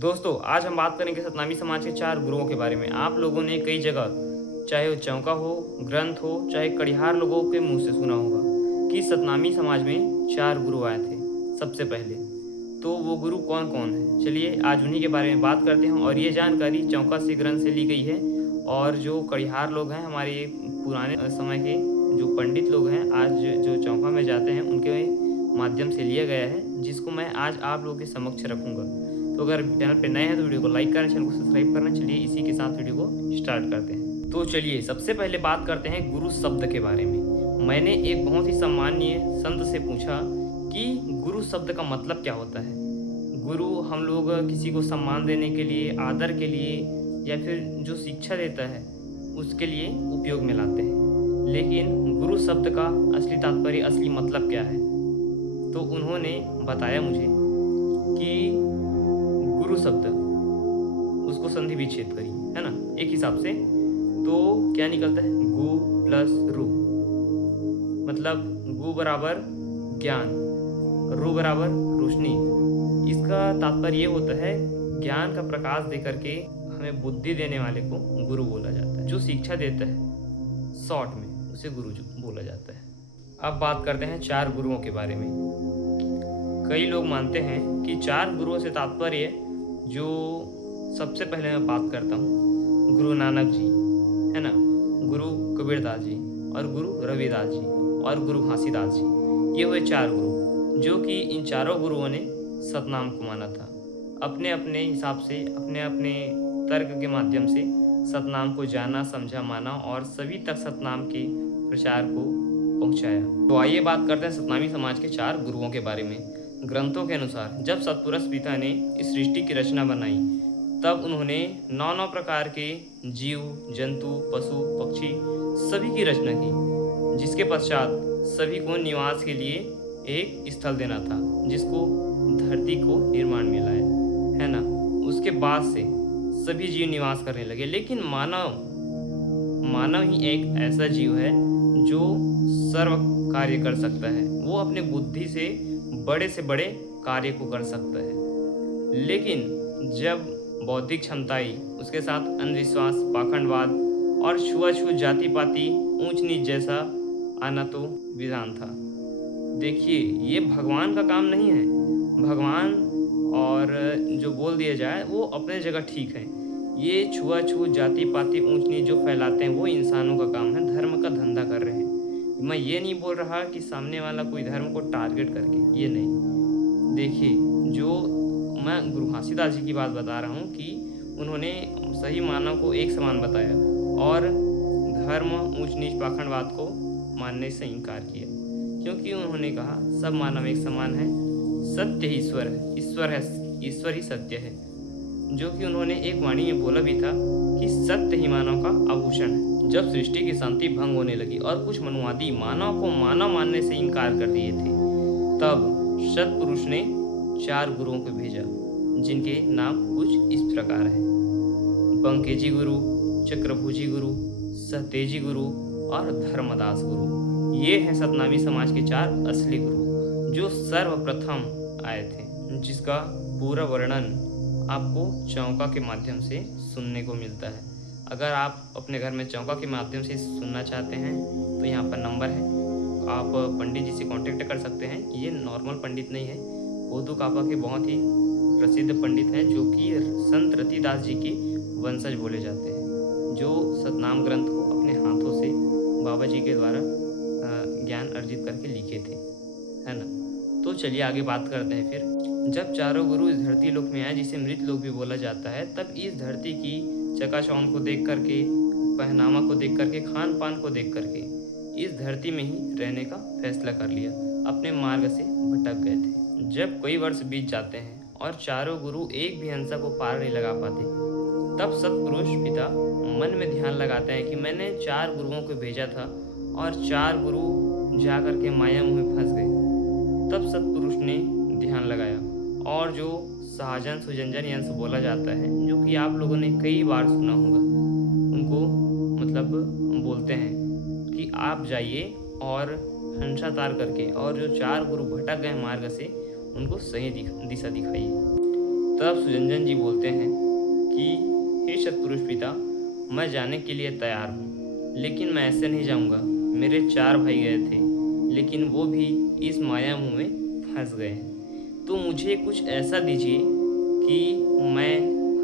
दोस्तों आज हम बात करेंगे सतनामी समाज के 4 गुरुओं के बारे में। आप लोगों ने कई जगह, चाहे वो चौका हो, ग्रंथ हो, चाहे कड़िहार लोगों के मुंह से सुना होगा कि सतनामी समाज में 4 गुरु आए थे सबसे पहले। तो वो गुरु कौन कौन है, चलिए आज उन्हीं के बारे में बात करते हैं। और ये जानकारी चौका से, ग्रंथ से ली गई है। और जो कड़िहार लोग हैं, हमारे पुराने समय के जो पंडित लोग हैं, आज जो चौका में जाते हैं, उनके माध्यम से लिया गया है, जिसको मैं आज आप लोगों के समक्ष रखूँगा। तो अगर चैनल पे नए हैं तो वीडियो को लाइक करना, चैनल को सब्सक्राइब करना। चलिए इसी के साथ वीडियो को स्टार्ट करते हैं। तो चलिए सबसे पहले बात करते हैं गुरु शब्द के बारे में। मैंने एक बहुत ही सम्माननीय संत से पूछा कि गुरु शब्द का मतलब क्या होता है। गुरु हम लोग किसी को सम्मान देने के लिए, आदर के लिए, या फिर जो शिक्षा देता है उसके लिए उपयोग में लाते हैं। लेकिन गुरु शब्द का असली तात्पर्य, असली मतलब क्या है, तो उन्होंने बताया मुझे कि गुरु शब्द, उसको संधि विच्छेद करिए, है ना, एक हिसाब से तो क्या निकलता है, गु प्लस रु। मतलब गु बराबर ज्ञान, रु बराबर रोशनी। इसका तात्पर्य ये होता है, ज्ञान का प्रकाश दे करके हमें बुद्धि देने वाले को गुरु बोला जाता है। जो शिक्षा देता है शॉर्ट में, उसे गुरु बोला जाता है। अब बात करते हैं 4 गुरुओं के बारे में। कई लोग मानते हैं कि 4 गुरुओं से तात्पर्य, जो सबसे पहले मैं बात करता हूँ, गुरु नानक जी, है ना, गुरु कबीरदास जी, और गुरु रविदास जी, और गुरु घासीदास जी। ये हुए 4 गुरु, जो कि इन चारों गुरुओं ने सतनाम को माना था। अपने अपने हिसाब से, अपने अपने तर्क के माध्यम से सतनाम को जाना, समझा, माना और सभी तक सतनाम के प्रचार को पहुँचाया। तो आइए बात करते हैं सतनामी समाज के 4 गुरुओं के बारे में। ग्रंथों के अनुसार जब सतपुरुष पिता ने इस सृष्टि की रचना बनाई, तब उन्होंने 9 प्रकार के जीव, जंतु, पशु, पक्षी सभी की रचना की, जिसके पश्चात सभी को निवास के लिए एक स्थल देना था, जिसको धरती को निर्माण मिला है ना। उसके बाद से सभी जीव निवास करने लगे। लेकिन मानव ही एक ऐसा जीव है जो सर्व कार्य कर सकता है। वो अपने बुद्धि से बड़े कार्य को कर सकता है। लेकिन जब बौद्धिक क्षमताएं, उसके साथ अंधविश्वास, पाखंडवाद और छुआछूत, जाति पाति, ऊंच नीच जैसा आना तो विधान था। देखिए, ये भगवान का काम नहीं है। भगवान और जो बोल दिया जाए वो अपने जगह ठीक है। ये छुआछूत, जाति पाति, ऊंच नीच जो फैलाते हैं वो इंसानों का काम है, धर्म का धंधा कर रहे हैं। मैं ये नहीं बोल रहा कि सामने वाला कोई धर्म को टारगेट करके, ये नहीं। देखिए, जो मैं गुरु घासीदास जी की बात बता रहा हूँ कि उन्होंने सही मानव को एक समान बताया और धर्म, ऊंच नीच, पाखंडवाद को मानने से इनकार किया, क्योंकि उन्होंने कहा सब मानव एक समान है, सत्य ही ईश्वर है, ईश्वर ही सत्य है। जो कि उन्होंने एक वाणी में बोला भी था कि सत्य ही मानव का आभूषण है। जब सृष्टि की शांति भंग होने लगी और कुछ मनुवादी मानव को मानव मानने से इनकार कर दिए थे, तब सतपुरुष ने 4 गुरुओं को भेजा, जिनके नाम कुछ इस प्रकार है: बंकेजी गुरु, चक्रभुजी गुरु, सहतेजी गुरु और धर्मदास गुरु। ये हैं सतनामी समाज के 4 असली गुरु, जो सर्वप्रथम आए थे, जिसका पूरा वर्णन आपको चौका के माध्यम से सुनने को मिलता है। अगर आप अपने घर में चौका के माध्यम से सुनना चाहते हैं तो यहाँ पर नंबर है, आप पंडित जी से कांटेक्ट कर सकते हैं। ये नॉर्मल पंडित नहीं है, कोदू कापा के बहुत ही प्रसिद्ध पंडित हैं, जो कि संत रतिदास जी के वंशज बोले जाते हैं, जो सतनाम ग्रंथ को अपने हाथों से बाबा जी के द्वारा ज्ञान अर्जित करके लिखे थे, है ना। तो चलिए आगे बात करते हैं। फिर जब चारों गुरु इस धरती लोक में आए, जिसे मृत लोक भी बोला जाता है, तब इस धरती की चकाचौंध को देख करके, पहनावा को देख करके, खान पान को देख करके इस धरती में ही रहने का फैसला कर लिया। अपने मार्ग से भटक गए थे। जब कई वर्ष बीत जाते हैं और चारों गुरु एक भी हंसा को पार नहीं लगा पाते, तब सतपुरुष पिता मन में ध्यान लगाते हैं कि मैंने 4 गुरुओं को भेजा था और 4 गुरु जा करके माया मुँह में फंस गए। तब सतपुरुष ने ध्यान लगाया और जो सहजन सुजनजन यंश बोला जाता है, जो कि आप लोगों ने कई बार सुना होगा, उनको मतलब बोलते हैं कि आप जाइए और हंसा तार करके, और जो 4 गुरु भटक गए मार्ग से, उनको सही दिशा दिखाइए। तब सुजनजन जी बोलते हैं कि हे सतपुरुष पिता, मैं जाने के लिए तैयार हूँ, लेकिन मैं ऐसे नहीं जाऊँगा। मेरे 4 भाई गए थे, लेकिन वो भी इस माया मोह में फंस गए हैं। तो मुझे कुछ ऐसा दीजिए कि मैं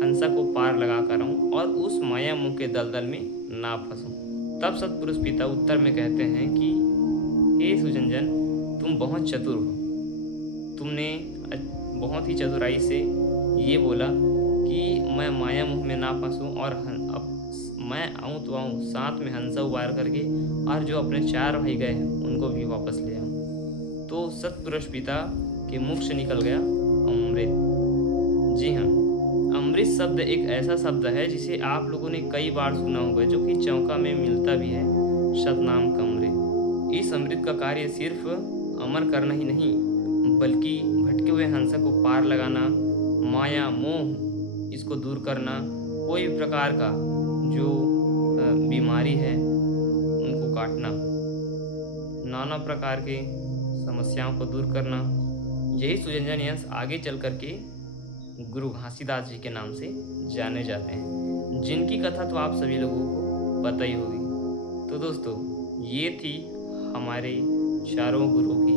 हंसा को पार लगा कर आऊँ और उस माया मोह के दलदल में ना फंसूँ। तब सतपुरुष पिता उत्तर में कहते हैं कि हे सुजनजन, तुम बहुत चतुर हो। तुमने बहुत ही चतुराई से ये बोला कि मैं माया मुख में ना फंसूँ और अब मैं आऊँ तो आऊँ, साथ में हंसा उबार करके, और जो अपने 4 भाई गए हैं उनको भी वापस ले आऊँ। तो सतपुरुष पिता के मुख से निकल गया अमृत। जी हाँ, अमृत शब्द एक ऐसा शब्द है जिसे आप लोगों ने कई बार सुना होगा, जो कि चौका में मिलता भी है, सतनाम का अमृत। इस अमृत का कार्य सिर्फ अमर करना ही नहीं, बल्कि भटके हुए हंसा को पार लगाना, माया मोह इसको दूर करना, कोई भी प्रकार का जो बीमारी है उनको काटना, नाना प्रकार के समस्याओं को दूर करना। यही सुजनजन यंश आगे चल कर के गुरु घासीदास जी के नाम से जाने जाते हैं, जिनकी कथा तो आप सभी लोगों को पता ही होगी। तो दोस्तों, ये थी हमारे चारों गुरुओं की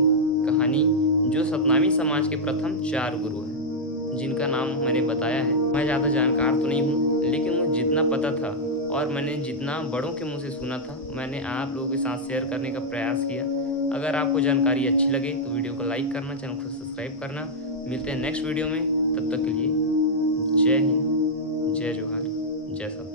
कहानी, जो सतनामी समाज के प्रथम 4 गुरु हैं, जिनका नाम मैंने बताया है। मैं ज़्यादा जानकार तो नहीं हूँ, लेकिन मुझे जितना पता था और मैंने जितना बड़ों के मुँह से सुना था, मैंने आप लोगों के साथ शेयर करने का प्रयास किया। अगर आपको जानकारी अच्छी लगे तो वीडियो को लाइक करना, चैनल को सब्सक्राइब करना। मिलते हैं नेक्स्ट वीडियो में, तब तक के लिए जय हिंद, जय जोहार, जय सत।